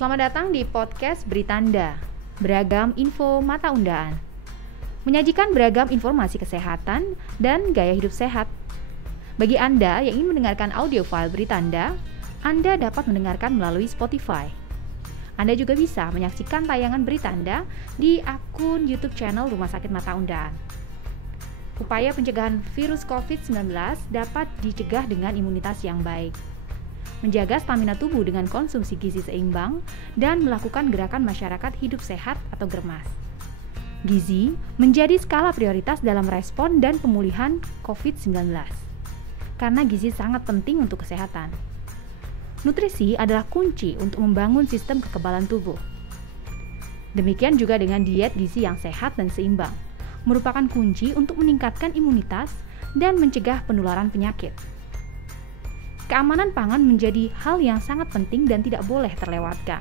Selamat datang di podcast Beritanda, beragam info mata undaan. Menyajikan beragam informasi kesehatan dan gaya hidup sehat. Bagi Anda yang ingin mendengarkan audio file Beritanda, Anda dapat mendengarkan melalui Spotify. Anda juga bisa menyaksikan tayangan Beritanda di akun YouTube channel Rumah Sakit Mata Undaan. Upaya pencegahan virus COVID-19 dapat dicegah dengan imunitas yang baik, menjaga stamina tubuh dengan konsumsi gizi seimbang, dan melakukan gerakan masyarakat hidup sehat atau GERMAS. Gizi menjadi skala prioritas dalam respon dan pemulihan COVID-19, karena gizi sangat penting untuk kesehatan. Nutrisi adalah kunci untuk membangun sistem kekebalan tubuh. Demikian juga dengan diet gizi yang sehat dan seimbang, merupakan kunci untuk meningkatkan imunitas dan mencegah penularan penyakit. Keamanan pangan menjadi hal yang sangat penting dan tidak boleh terlewatkan,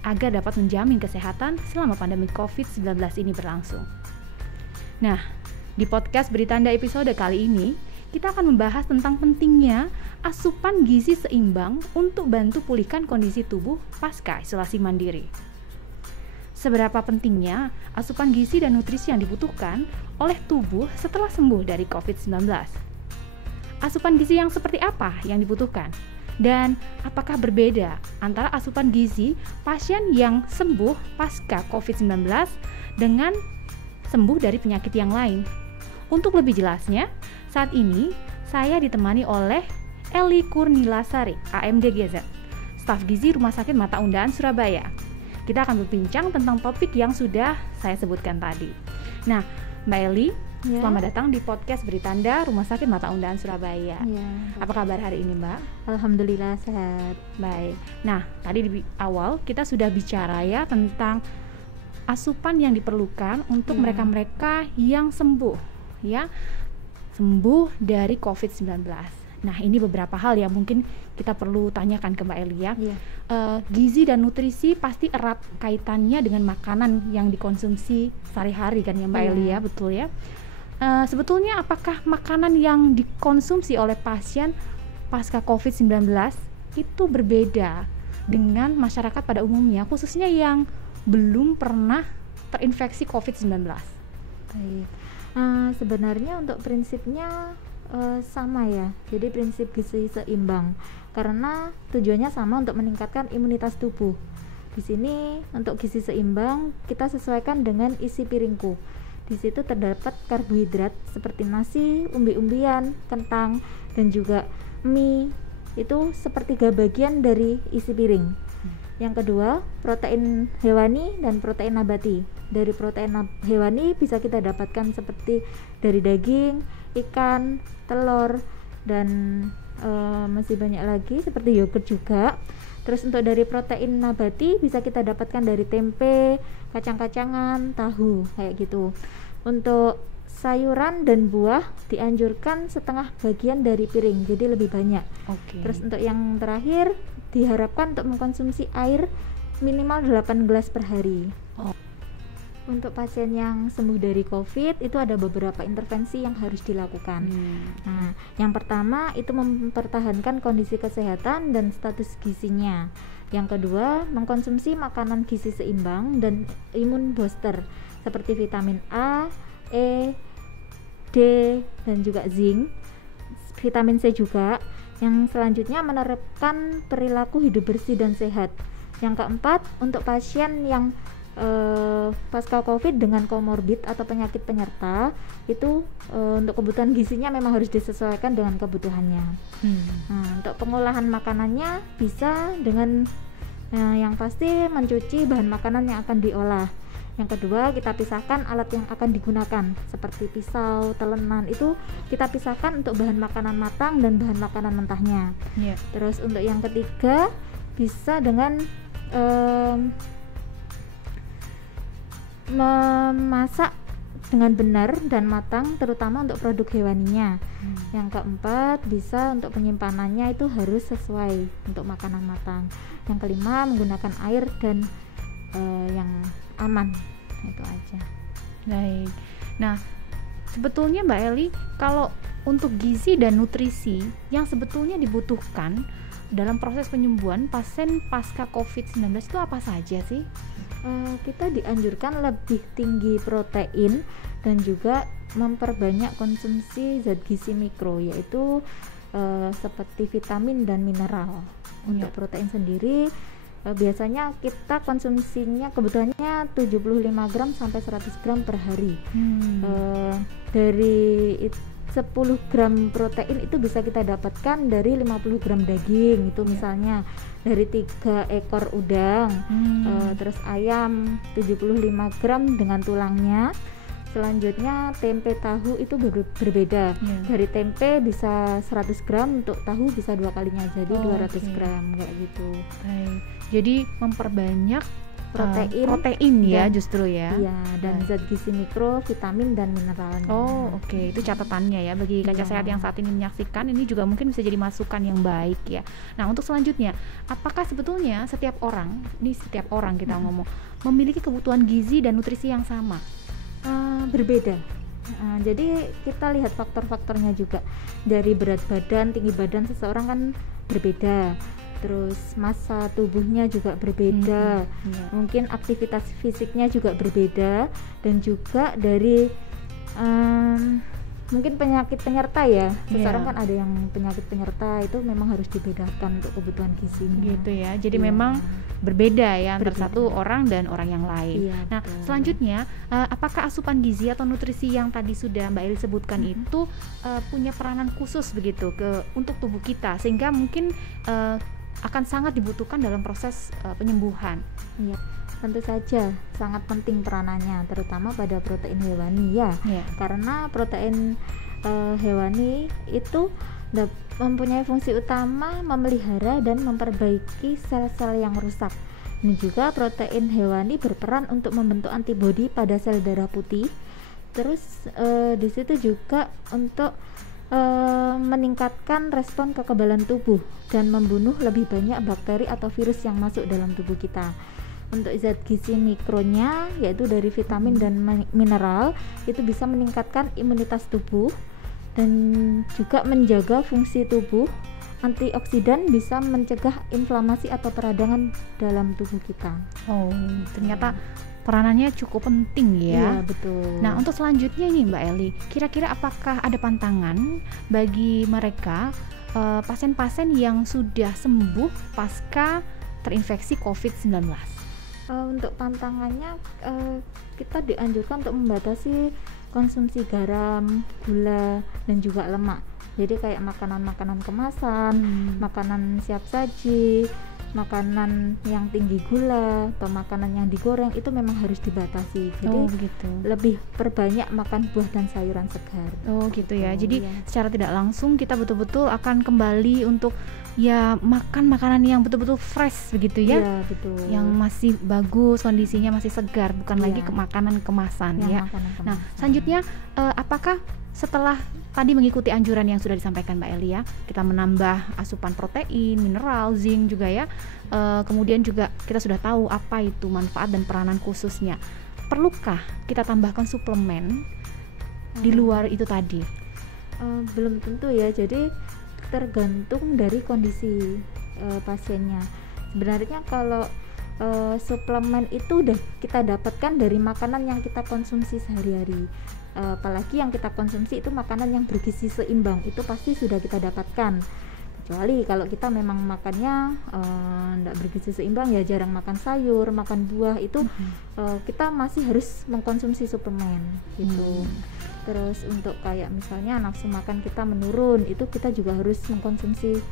agar dapat menjamin kesehatan selama pandemi COVID-19 ini berlangsung. Nah, di podcast Beritanda episode kali ini, kita akan membahas tentang pentingnya asupan gizi seimbang untuk bantu pulihkan kondisi tubuh pasca isolasi mandiri. Seberapa pentingnya asupan gizi dan nutrisi yang dibutuhkan oleh tubuh setelah sembuh dari COVID-19? Asupan gizi yang seperti apa yang dibutuhkan? Dan apakah berbeda antara asupan gizi pasien yang sembuh pasca COVID-19 dengan sembuh dari penyakit yang lain? Untuk lebih jelasnya, saat ini saya ditemani oleh Eli Kurnilasari, AMDGZ, staf gizi Rumah Sakit Mata Undaan Surabaya. Kita akan berbincang tentang topik yang sudah saya sebutkan tadi. Nah, Mbak Eli, selamat datang di podcast Beritanda Rumah Sakit Mata Undaan Surabaya. Apa kabar hari ini, Mbak? Alhamdulillah sehat. Baik. Nah, tadi di awal kita sudah bicara ya tentang asupan yang diperlukan untuk mereka-mereka yang sembuh, ya, sembuh dari COVID-19. Nah, ini beberapa hal yang mungkin kita perlu tanyakan ke Mbak Eli ya. Gizi dan nutrisi pasti erat kaitannya dengan makanan yang dikonsumsi sehari-hari kan ya Mbak Eli ya, betul ya. Sebetulnya apakah makanan yang dikonsumsi oleh pasien pasca COVID-19 itu berbeda dengan masyarakat pada umumnya, khususnya yang belum pernah terinfeksi COVID-19? Baik. Sebenarnya untuk prinsipnya sama ya. Jadi prinsip gizi seimbang, karena tujuannya sama untuk meningkatkan imunitas tubuh. Di sini untuk gizi seimbang kita sesuaikan dengan isi piringku. Di situ terdapat karbohidrat seperti nasi, umbi-umbian, kentang, dan juga mie. Itu sepertiga bagian dari isi piring. Yang kedua, protein hewani dan protein nabati. Dari protein hewani bisa kita dapatkan seperti dari daging, ikan, telur, dan masih banyak lagi seperti yogurt juga. Terus untuk dari protein nabati bisa kita dapatkan dari tempe, kacang-kacangan, tahu, kayak gitu. Untuk sayuran dan buah dianjurkan setengah bagian dari piring, jadi lebih banyak. Terus untuk yang terakhir diharapkan untuk mengkonsumsi air minimal 8 gelas per hari. Untuk pasien yang sembuh dari COVID itu ada beberapa intervensi yang harus dilakukan. Nah, yang pertama itu mempertahankan kondisi kesehatan dan status gizinya. Yang kedua, mengkonsumsi makanan gizi seimbang dan imun booster seperti vitamin A, E, D, dan juga zinc, vitamin C juga. Yang selanjutnya menerapkan perilaku hidup bersih dan sehat. Yang keempat, untuk pasien yang pasca COVID dengan komorbid atau penyakit penyerta itu untuk kebutuhan gizinya memang harus disesuaikan dengan kebutuhannya. Nah, untuk pengolahan makanannya bisa dengan yang pasti mencuci bahan makanan yang akan diolah. Yang kedua, kita pisahkan alat yang akan digunakan seperti pisau, telenan, itu kita pisahkan untuk bahan makanan matang dan bahan makanan mentahnya. Terus untuk yang ketiga bisa dengan memasak dengan benar dan matang, terutama untuk produk hewaninya. Yang keempat, bisa untuk penyimpanannya itu harus sesuai untuk makanan matang. Yang kelima, menggunakan air dan yang aman. Itu aja. Baik. Nah, sebetulnya Mbak Eli, kalau untuk gizi dan nutrisi yang sebetulnya dibutuhkan dalam proses penyembuhan pasien pasca COVID-19 itu apa saja sih? Kita dianjurkan lebih tinggi protein dan juga memperbanyak konsumsi zat gizi mikro, yaitu seperti vitamin dan mineral. Untuk protein sendiri biasanya kita konsumsinya kebutuhannya 75 gram sampai 100 gram per hari. Dari 10 gram protein itu bisa kita dapatkan dari 50 gram daging, itu misalnya dari 3 ekor udang. Terus ayam 75 gram dengan tulangnya. Selanjutnya tempe tahu itu berbeda. Dari tempe bisa 100 gram, untuk tahu bisa 2 kalinya, jadi 200 gram kayak gitu. Jadi memperbanyak protein ya, justru ya. Iya, dan zat gizi mikro, vitamin dan mineralnya. Oke. Itu catatannya ya bagi kaca sehat yang saat ini menyaksikan. Ini juga mungkin bisa jadi masukan yang baik ya. Nah, untuk selanjutnya, apakah sebetulnya setiap orang kita ngomong memiliki kebutuhan gizi dan nutrisi yang sama? Berbeda. Jadi kita lihat faktor-faktornya juga. Dari berat badan, tinggi badan seseorang kan berbeda. Terus massa tubuhnya juga berbeda, mungkin aktivitas fisiknya juga berbeda, dan juga dari mungkin penyakit penyerta ya. Seseorang kan ada yang penyakit penyerta, itu memang harus dibedakan untuk kebutuhan gizinya. Gitu ya. Jadi memang berbeda ya antara satu orang dan orang yang lain. Nah, selanjutnya apakah asupan gizi atau nutrisi yang tadi sudah Mbak Eli sebutkan itu punya peranan khusus begitu untuk tubuh kita, sehingga mungkin akan sangat dibutuhkan dalam proses penyembuhan? Iya, tentu saja sangat penting peranannya, terutama pada protein hewani ya. Karena protein hewani itu mempunyai fungsi utama memelihara dan memperbaiki sel-sel yang rusak. Dan juga protein hewani berperan untuk membentuk antibodi pada sel darah putih. Terus di situ juga untuk meningkatkan respon kekebalan tubuh dan membunuh lebih banyak bakteri atau virus yang masuk dalam tubuh kita. Untuk zat gizi mikronya, yaitu dari vitamin dan mineral, itu bisa meningkatkan imunitas tubuh dan juga menjaga fungsi tubuh. Antioksidan bisa mencegah inflamasi atau peradangan dalam tubuh kita. Ternyata peranannya cukup penting ya. Iya, betul. Nah, untuk selanjutnya nih Mbak Eli, kira-kira apakah ada pantangan bagi mereka pasien-pasien yang sudah sembuh pasca terinfeksi COVID-19? Untuk pantangannya, kita dianjurkan untuk membatasi konsumsi garam, gula, dan juga lemak. Jadi kayak makanan-makanan kemasan, makanan siap saji, makanan yang tinggi gula atau makanan yang digoreng itu memang harus dibatasi. Jadi lebih perbanyak makan buah dan sayuran segar. Gitu ya. Jadi secara tidak langsung kita betul-betul akan kembali untuk ya makan makanan yang betul-betul fresh begitu ya. Iya, betul. Yang masih bagus, kondisinya masih segar, bukan lagi makanan kemasan ya. Nah, selanjutnya apakah setelah tadi mengikuti anjuran yang sudah disampaikan Mbak Eli ya, kita menambah asupan protein, mineral, zinc juga ya, kemudian juga kita sudah tahu apa itu manfaat dan peranan khususnya, perlukah kita tambahkan suplemen di luar itu tadi? Belum tentu ya, jadi tergantung dari kondisi pasiennya. Sebenarnya kalau suplemen itu udah kita dapatkan dari makanan yang kita konsumsi sehari-hari. Apalagi yang kita konsumsi itu makanan yang bergizi seimbang, itu pasti sudah kita dapatkan. Kecuali kalau kita memang makannya tidak bergizi seimbang, ya jarang makan sayur, makan buah, itu kita masih harus mengkonsumsi suplemen gitu. Terus untuk kayak misalnya nafsu makan kita menurun, itu kita juga harus mengkonsumsi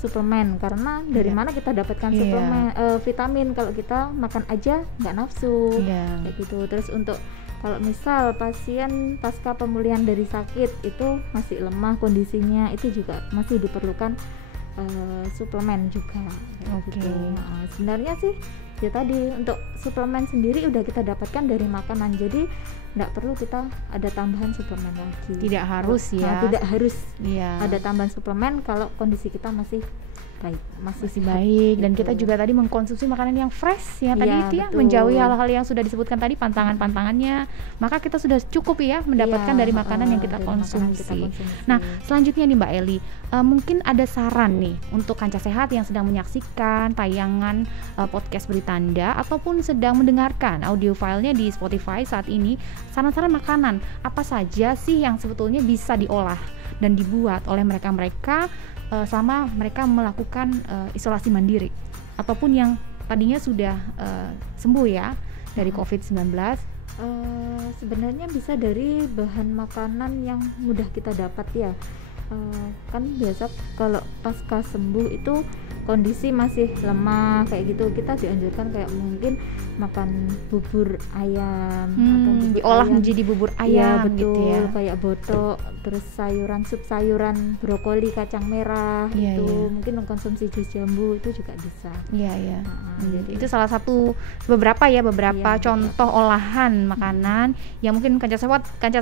suplemen, karena dari mana kita dapatkan suplemen vitamin kalau kita makan aja nggak nafsu kayak gitu. Terus untuk kalau misal pasien pasca pemulihan dari sakit itu masih lemah kondisinya, itu juga masih diperlukan suplemen juga. Gitu. Nah, sebenarnya sih ya tadi untuk suplemen sendiri udah kita dapatkan dari makanan, jadi nggak perlu kita ada tambahan suplemen lagi. Tidak harus ya. Tidak harus ada tambahan suplemen kalau kondisi kita masih baik, masih masih sehat baik, dan gitu. kita juga tadi mengkonsumsi makanan yang fresh ya tadi Iya, itu ya, betul. menjauhi hal-hal yang sudah disebutkan tadi pantangan-pantangannya, maka kita sudah cukup ya mendapatkan Iya, dari makanan yang kita dari makanan kita konsumsi. konsumsi. Nah, selanjutnya nih Mbak Eli, mungkin ada saran nih untuk Kanca Sehat yang sedang menyaksikan tayangan podcast Beritanda ataupun sedang mendengarkan audio filenya di Spotify saat ini, saran-saran makanan apa saja sih yang sebetulnya bisa diolah dan dibuat oleh mereka-mereka selama mereka melakukan isolasi mandiri ataupun yang tadinya sudah sembuh ya dari COVID-19. Sebenarnya bisa dari bahan makanan yang mudah kita dapat ya. Kan biasa kalau pasca sembuh itu kondisi masih lemah kayak gitu, kita dianjurkan kayak mungkin makan bubur ayam atau bubur diolah ayam. menjadi bubur Iya, ayam betul, gitu ya. kayak botok, terus sayuran, sup sayuran, brokoli, kacang merah, Iya, itu iya. mungkin mengkonsumsi jus jambu itu juga bisa. Iya ya. Jadi Itu salah satu beberapa Iya, contoh olahan makanan yang mungkin Kanca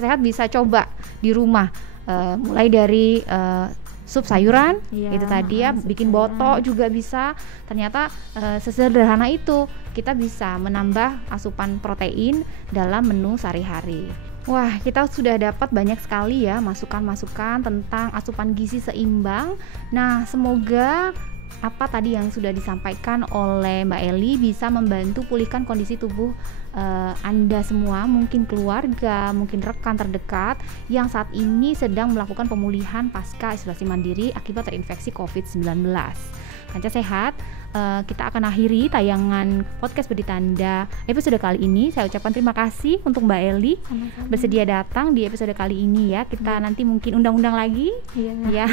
Sehat bisa coba di rumah. Mulai dari sup sayuran, Iya, itu tadi ya, sup bikin sayuran. botok juga bisa. Ternyata sesederhana itu kita bisa menambah asupan protein dalam menu sehari-hari. Wah, kita sudah dapat banyak sekali ya masukan-masukan tentang asupan gizi seimbang. Nah, semoga apa tadi yang sudah disampaikan oleh Mbak Eli bisa membantu pulihkan kondisi tubuh Anda semua, mungkin keluarga, mungkin rekan terdekat yang saat ini sedang melakukan pemulihan pasca isolasi mandiri akibat terinfeksi COVID-19. Kanca Sehat, kita akan akhiri tayangan podcast Beritanda episode kali ini. Saya ucapkan terima kasih untuk Mbak Eli Sama-sama. bersedia datang di episode kali ini ya. Kita nanti mungkin undang-undang lagi Iya. ya.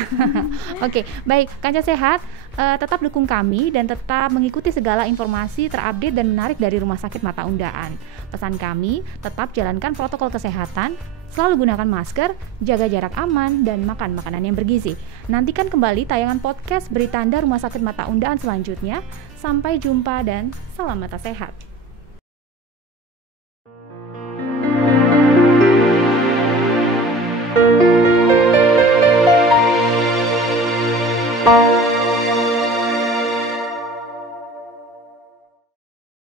Oke, baik Kanca Sehat, tetap dukung kami dan tetap mengikuti segala informasi terupdate dan menarik dari Rumah Sakit Mata Undaan. Pesan kami, tetap jalankan protokol kesehatan, selalu gunakan masker, jaga jarak aman, dan makan makanan yang bergizi. Nantikan kembali tayangan podcast Beritanda Rumah Sakit Mata Undaan selanjutnya. Sampai jumpa dan salam mata sehat.